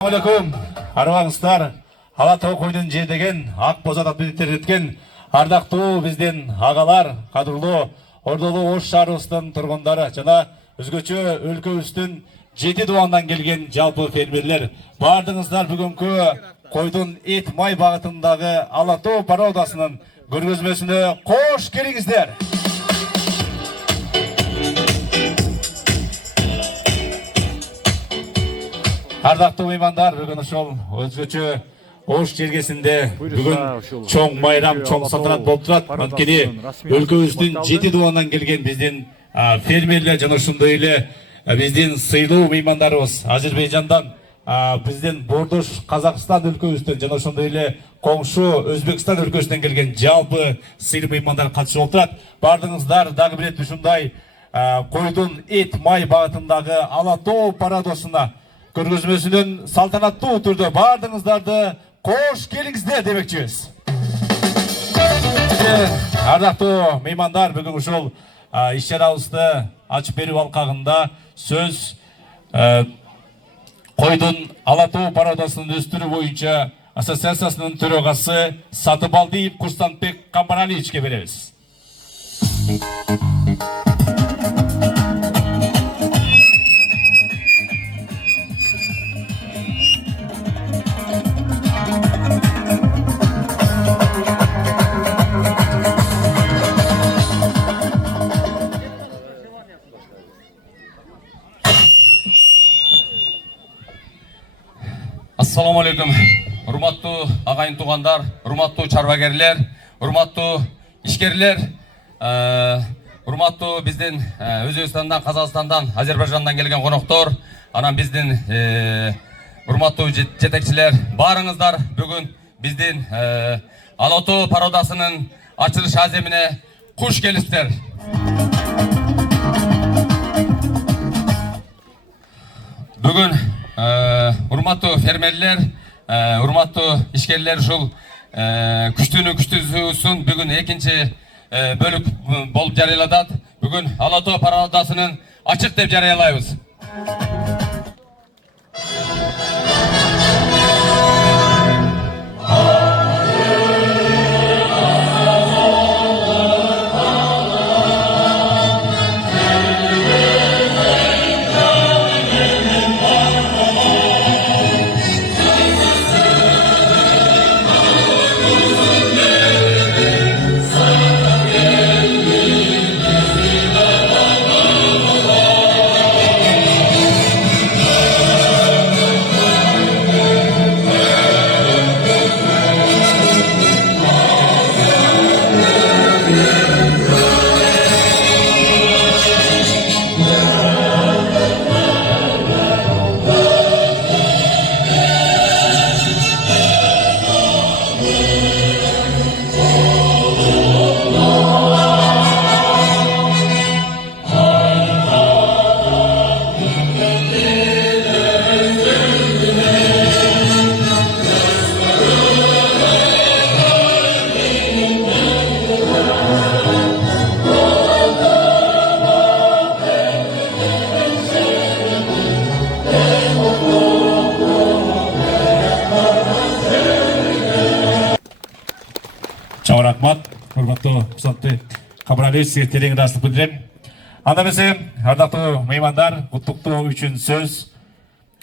Assalamualaikum, арбаңыздар. Алатау койдун жердеген ак бозат атбектер еткен ардактуу биздин агалар, кадырлуу Ордолуу Ош шаарыбыздын тургундары жана өзгөчө өлкөбүздүн 7 дубандан келген жалпы фермерлер. Бардыңыздар бүгүнкү койдун эт май багытындагы Алатау пародасынын көргөзмөсүнө кош келиңиздер. Ардактуу меймандар, бүгүн ошол өзгөчө Ош жергесинде бүгүн чоң майрам, чоң салтанат болуп турат. Анткени өлкөбүздүн 7 дубандан келген биздин фермерлер жана ошондой эле биздин сыйлуу меймандарыбыз Азербайжандан, биздин Бордош Казакстан өлкөбүздөн жана ошондой эле коңшу Өзбекстан өлкөсүнөн келген жалпы сыйлуу меймандар катышып отурат. Бардыңыздар дагы бир рет ушундай койдун эт май багытындагы Алатоо парадосуна көргөзмөсүнөн салтанаттуу түрдө бардыңыздарды кош келиңиздер демекчибиз. Ардактуу меймандар, бүгүн ушул иш-чарабызды ачып берүү алкагында сөз койдун Алатоо пародасынын өстүрүү боюнча ассоциациясынын төрагасы Сатыбалдиев Курсантбек Камбаралиевичке беребиз. Assalamu alaikum. Урматтуу агайын туугандар, урматтуу чарбагерлер, урматтуу ишкерлер, урматтуу биздин Өзбекстандан, Казакстандан, Азербайжандан келген коноктор, анан биздин урматтуу жетекчилер, баарыңыздар бүгүн биздин Алатоо пародасынын ачылыш аземине куш келипсиздер. Бүгүн урматтуу фермерлер, урматтуу ишкерлер, ушул күчтүүнүн күчтүүсүн бүгүн экинчи бөлүк болуп жарыяладат. Бүгүн Алатоо пародасынын ачык деп жарыялайбыз. Чоң рахмат, урматтуу Курсантбек Камбаралиевич, сизге терең ыраазычылык билдирем. Анда эмесе, ардактуу меймандар, куттуктоо үчүн сөз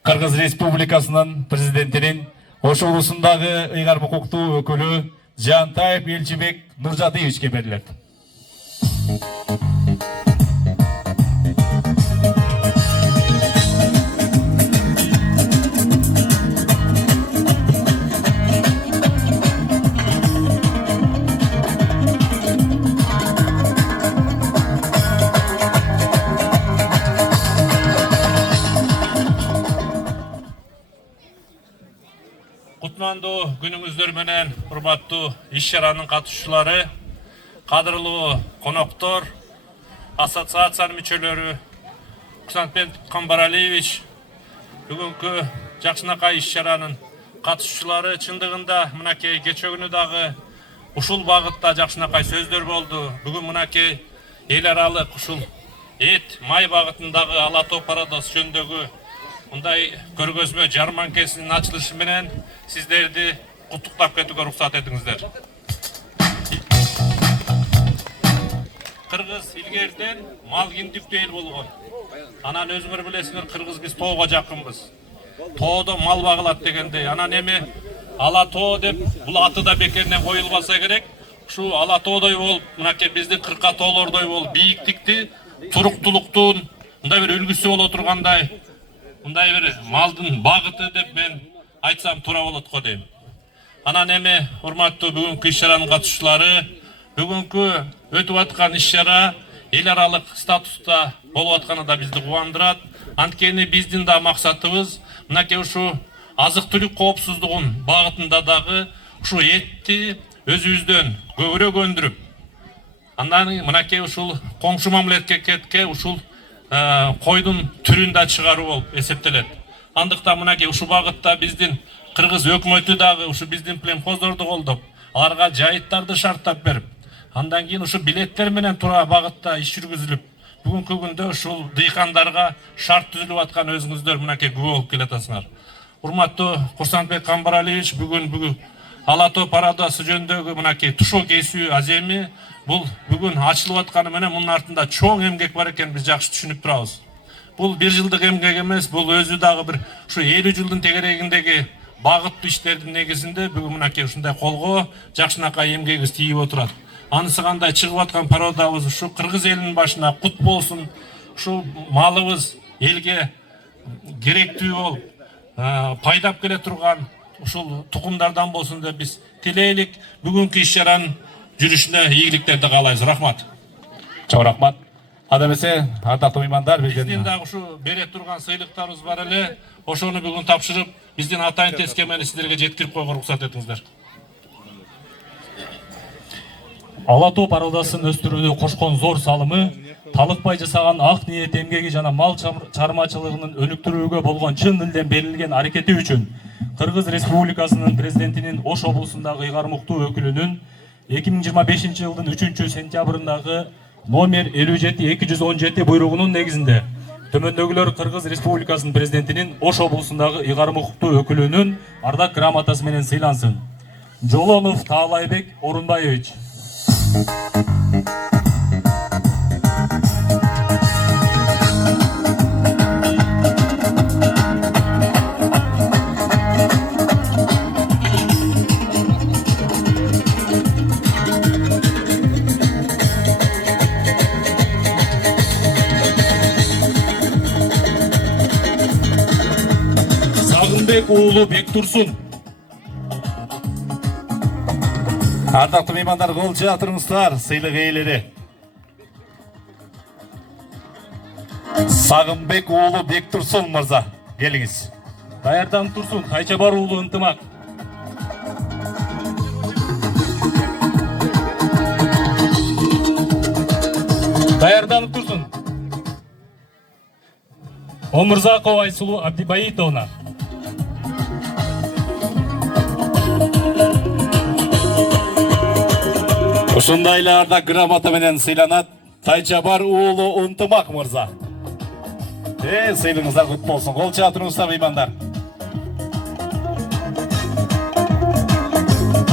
Кыргыз Республикасынын президентинин Ош облусундагы ыйгарым укуктуу өкүлү Жантаев Элчибек Нуржатыевичке берилет. Кутмандуу күнүңүздөр менен урматтуу иш-чаранын катышуучулары, кадырлуу коноктор, ассоциациянын мүчөлөрү, Курсантбек Камбаралиевич, бүгүнкү жакшынакай иш-чаранын катышуучулары, чындыгында мынакей кечээ күнү дагы ушул багытта жакшынакай сөздөр болду. Бүгүн мынакей эл аралык ушул эт май багытындагы Алатоо пародасы жөнүндөгү мындай көргөзмө жарманкесинин ачылышы менен сиздерди куттуктап кетүүгө уруксат этиңиздер. Кыргыз илгертен мал киндиктүү эл болгон. Анан өзүңөр билесиңер, кыргыз биз тоого жакынбыз. Тоодо мал багылат дегендей. Анан эми Ала Тоо деп бул аты да бекеринен коюлбаса керек. Ушу Ала Тоодой болуп, мынакей биздин кырка тоолордой болуп, бийиктикти, туруктулуктун мындай бир үлгүсү боло тургандай, мындай бир малдын багыты деп мен айтсам туура болот го дейм. Анан эми урматтуу бүгүнкү иш-чаранын катышчылары, бүгүнкү өтүп аткан иш-чара эл аралык статуста болуп атканы да бизди кубандырат. Анткени биздин да максатыбыз мынакей ушу азык-түлүк коопсуздугун багытында дагы ушу этти өзүбүздөн көбүрөөк өндүрүп, андан мынакей ушул коңшу мамлекетке ушул койдун түрүн да чыгаруу болуп эсептелет. Андыктан мынакей ушул багытта биздин кыргыз өкмөтү дагы ушу биздин пленхоздорду колдоп, аларга жайыттарды шарттап берип, андан кийин ушу билеттер менен туура багытта иш жүргүзүлүп, бүгүнкү күндө ушул дыйкандарга шарт түзүлүп аткан өзүңүздөр мынакей күбө болуп келатасыңар. Урматтуу Курсантбек Камбаралиевич, бүгүн Ала Тоо парадасы жөнүндөгү мынакей тушоо кесүү аземи бул бүгүн ачылып атканы менен мунун артында чоң эмгек бар экенин биз жакшы түшүнүп турабыз. Бул бир жылдык эмгек эмес, бул өзү дагы бир ушу 50 жылдын тегерегиндеги багыттуу иштердин негизинде бүгүн мынакей ушундай колго жакшынакай эмгегибиз тийип отурат. Анысы кандай чыгып аткан пародабыз ушу кыргыз элинин башына кут болсун, ушу малыбыз элге керектүү болуп, пайдап келе турган ушул тукумдардан болсун деп биз тилейлик. Бүгүнкү иш-чаранын жүрүшүнө ийгиликтерди каалайбыз. Рахмат. Чоң рахмат. Ада эмесе, ардактуу меймандар, биздин дагы ушу бере турган сыйлыктарыбыз бар эле. Ошону бүгүн тапшырып, биздин атайын тескемени сиздерге жеткирип койгонго уруксат этиңиздер. Ала Тоо пародасын өстүрүүгө кошкон зор салымы, талыкпай жасаган ак ниет эмгеги жана мал чармачылыгынын өнүктүрүүгө болгон чын дилден берилген аракети үчүн Кыргыз Республикасынын президентинин Ош облусундагы ыйгармуктуу өкүлүнүн 2025 жылдын 3-сентябрындагы номер 57-217 буйругунун негизинде төмөндөгүлөр Кыргыз Республикасынын президентинин Ош облусундагы ыйгармуктуу өкүлүнүн ардак грамотасы менен сыйлансын. Жолонов Таалайбек Орунбаевич. Сагынбек уулу Бектурсун. Ардактуу меймандар, кол жаа туруңуздар, сыйлык ээлери. Сагынбек уулу Бектурсун мырза, келиңиз. Даярданып турсун Кайчабар уулу Ынтымак. Даярданып турсун Омурзакова Айсулу Абдибаитовна. Ушундай эле ардак грамота менен сыйланат Тайчабар уулу Ынтымак мырза. Сыйлыгыңыздар кут болсун. Кол жаа туруңуздар меймандар.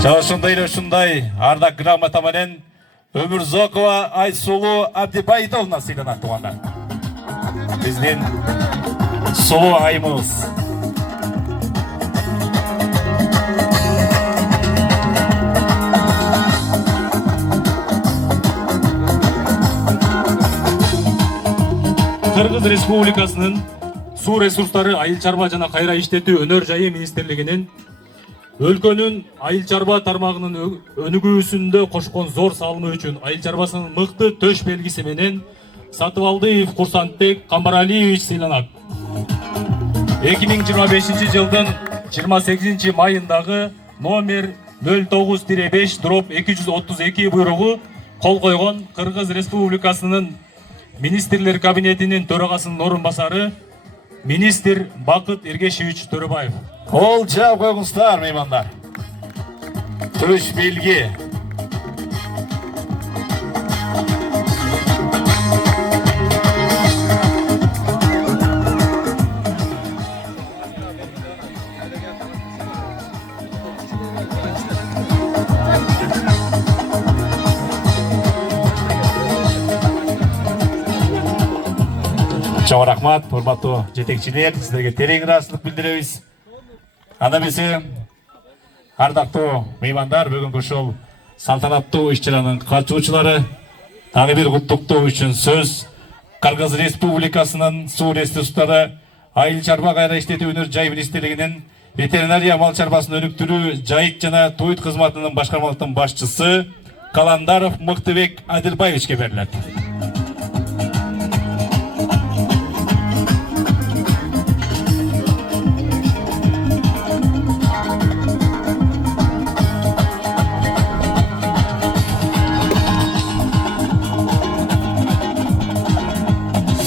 Ушундай ардак грамота менен Өмүрзокова Айсулу Абдибаитовна сыйланат туугандар. Биздин сулуу айымыбыз. Кыргыз Республикасынын суу ресурстары, айыл чарба жана кайра иштетүү өнөр жайы министрлигинин өлкөнүн айыл чарба тармагынын өнүгүүсүндө кошкон зор салымы үчүн айыл чарбасынын мыкты төш белгиси менен Сатыбалдыев Курсантбек Камбаралиевич сыйланат. 2025 жылдын 28 майындагы номер 09-5/232 буйругу кол койгон Кыргыз Республикасынын Министрлер кабинетинин төрагасынын орун басары министр Бакыт Эргешевич Төрөбаев. Кол жаап койгуңуздар меймандар. Төш белги. Чоң рахмат, урматтуу жетекчилер, сиздерге терең ыраазычылык билдиребиз. Анда эмесе, ардактуу меймандар, бүгүнкү ушул салтанаттуу иш-чаранын катчуучулары, дагы бир куттуктоо үчүн сөз Кыргыз Республикасынын суу ресурстары, айыл чарба кайра иштетүү өнөр жай министрлигинин ветеринария мал чарбасын өнүктүрүү, жайыт жана туйт кызматынын башкармалыктын башчысы Каландаров Мыктыбек Адилбаевичке берилет.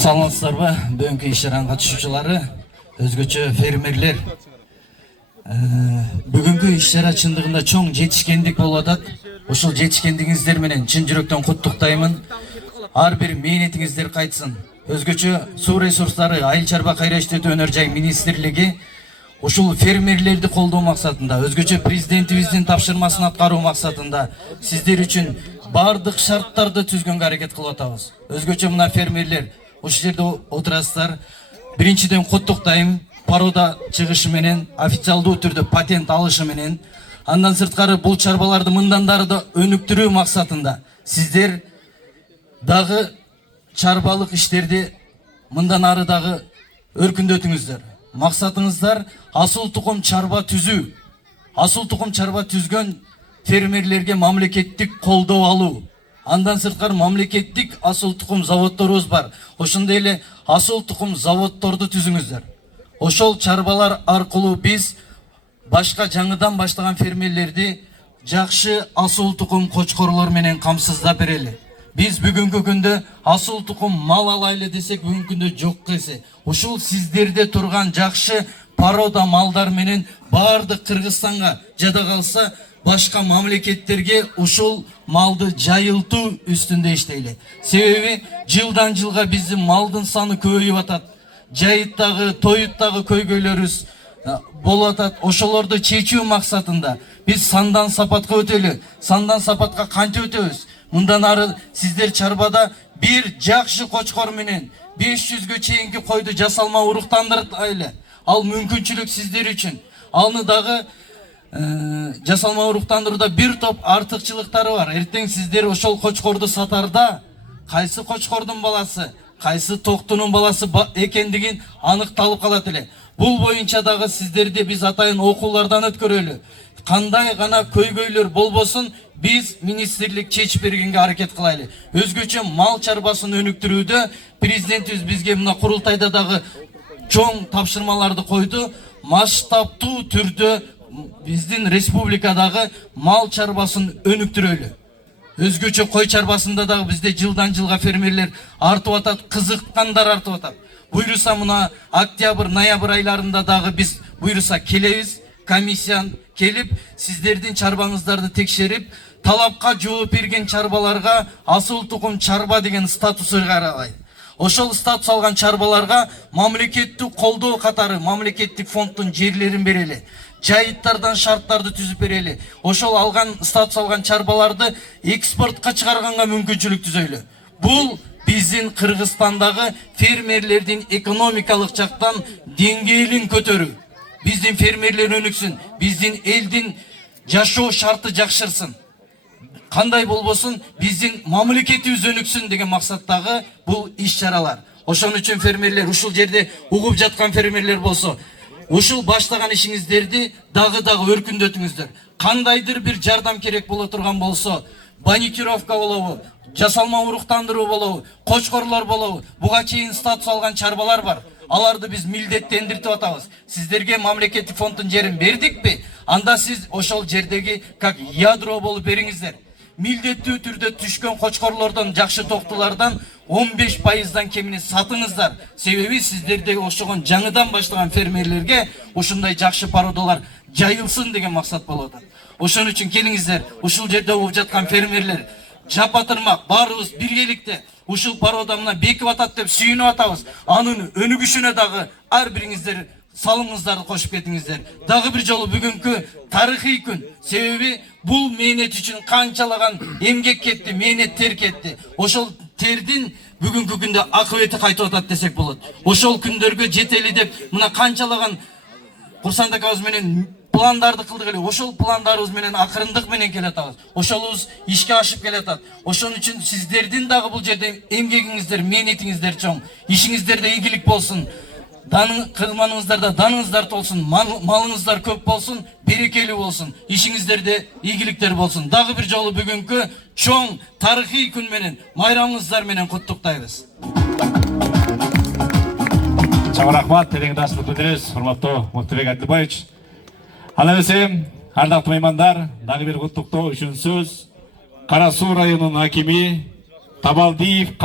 Саламатсыздарбы, бүгүнкү иш-чаранын катышуучулары, өзгөчө фермерлер. Бүгүнкү иш-чара чындыгында чоң жетишкендик болуп атат. Ушул жетишкендигиңиздер менен чын жүрөктөн куттуктаймын. Ар бир мээнетиңиздер кайтсын. Өзгөчө суу ресурстары, айыл чарба кайра иштетүү өнөр жай министрлиги ушул фермерлерди колдоо максатында, өзгөчө президентибиздин тапшырмасын аткаруу максатында сиздер үчүн бардык шарттарды түзгөнгө аракет кылып атабыз. Өзгөчө мына фермерлер ушул жерде отурасыздар. Биринчиден куттуктайм, порода чыгышы менен, официалдуу түрдө патент алышы менен. Андан сырткары бул чарбаларды мындан дары да өнүктүрүү максатында сиздер дагы чарбалык иштерди мындан ары дагы өркүндөтүңүздөр. Максатыңыздар асыл тукум чарба түзүү. Асыл тукум чарба түзгөн фермерлерге мамлекеттик колдоо алуу. Андан сырткары мамлекеттик асыл тукум заводдорубуз бар. Ошондой эле асыл тукум заводдорду түзүңүздөр. Ошол чарбалар аркылуу биз башка жаңыдан баштаган фермерлерди жакшы асыл тукум кочкорлор менен камсыздап берели. Биз бүгүнкү күндө асыл тукум мал алайлы десек бүгүнкү күндө жок кесе. Ушул сиздерде турган жакшы порода малдар менен бардык Кыргызстанга жада калса башка мамлекеттерге ушул малды жайылтуу үстүндө иштейли. Себеби жылдан жылга биздин малдын саны көбөйүп атат. Жайыттагы, тоюттагы көйгөйлөрүбүз болуп атат. Ошолорду чечүү максатында биз сандан сапатка өтөлү. Сандан сапатка кантип өтөбүз? Мындан ары сиздер чарбада бир жакшы кочкор менен 500гө чейинки койду жасалма уруктандырайлы. Ал мүмкүнчүлүк сиздер үчүн. Аны дагы жасалма уруктандырууда бир топ артыкчылыктары бар. Эртең сиздер ошол кочкорду сатарда кайсы кочкордун баласы, кайсы токтунун баласы экендигин аныкталып калат эле. Бул боюнча дагы сиздерди биз атайын окуулардан өткөрөлү. Кандай гана көйгөйлөр болбосун биз министрлик чечип бергенге аракет кылайлы. Өзгөчө мал чарбасын өнүктүрүүдө президентибиз бизге мына курултайда дагы чоң тапшырмаларды койду. Масштабтуу түрдө биздин республикадагы мал чарбасын өнүктүрөлү. Өзгөчө кой чарбасында дагы бизде жылдан жылга фермерлер артып атат, кызыккандар артып атат. Буйруса мына октябрь, ноябрь айларында дагы биз буйруса келебиз, комиссия келип, сиздердин чарбаңыздарды текшерип, талапка жооп берген чарбаларга асыл тукум чарба деген статусу каралайт. Ошол статус алган чарбаларга мамлекеттик колдоо катары мамлекеттик фонддун жерлерин берели. Жайыттардан шарттарды түзүп берели. Ошол алган статус алган чарбаларды экспортко чыгарганга мүмкүнчүлүк түзөйлү. Бул биздин Кыргызстандагы фермерлердин экономикалык жактан деңгээлин көтөрүү. Биздин фермерлер өнүксүн, биздин элдин жашоо шарты жакшырсын. Кандай болбосун биздин мамлекетибиз өнүксүн деген максаттагы бул иш-чаралар. Ошон үчүн фермерлер ушул жерде угуп жаткан фермерлер болсо, ушул баштаган ишиңиздерди дагы өркүндөтүңүздөр. Кандайдыр бир жардам керек боло турган болсо, баникировка болобу, жасалма уруктандыруу болобу, кочкорлор болобу, буга чейин статус алган чарбалар бар. Аларды биз милдеттендиртип атабыз. Сиздерге мамлекеттик фонддун жерин бердикпи? Анда сиз ошол жердеги как ядро болуп бериңиздер. Милдеттүү түрдө түшкөн кочкорлордон, жакшы токтулардан 15%дан кемини сатыңыздар. Себеби сиздердеги ошогон жаңыдан баштаган фермерлерге ушундай жакшы породалар жайылсын деген максат болуп атат. Ошон үчүн келиңиздер, ушул жерде угуп жаткан фермерлер жапатырмак баарыбыз биргеликте ушул порода мына бекип атат деп сүйүнүп атабыз. Анын өнүгүшүнө дагы ар бириңиздер салымыңыздарды кошуп кетиңиздер. Дагы бир жолу бүгүнкү тарыхый күн. Себеби бул мээнет үчүн канчалаган эмгек кетти, мээнет тер кетти. Ошол тердин бүгүнкү күндө акыбети кайтып атат десек болот. Ошол күндөргө жетели деп мына канчалаган Курсанбек акабыз менен пландарды кылдык эле. Ошол пландарыбыз менен акырындык менен келатабыз. Ошолубуз ишке ашып келатат. Ошон үчүн сиздердин дагы бул жерде эмгегиңиздер, мээнетиңиздер чоң. Ишиңиздерде ийгилик болсун. Кылманыңыздарда даныңыздар толсун, малыңыздар көп болсун, берекелүү болсун, ишиңиздерде ийгиликтер болсун. Дагы бир жолу бүгүнкү чоң тарыхый күн менен, майрамыңыздар менен куттуктайбыз. Чоң рахмат, тереңдашылык билдиребиз, урматтуу Муктубек Адилбаевич. Ала эмесе, ардактуу меймандар, дагы бир куттуктоо үчүн сөз Кара Суу районунун акими Табалдиев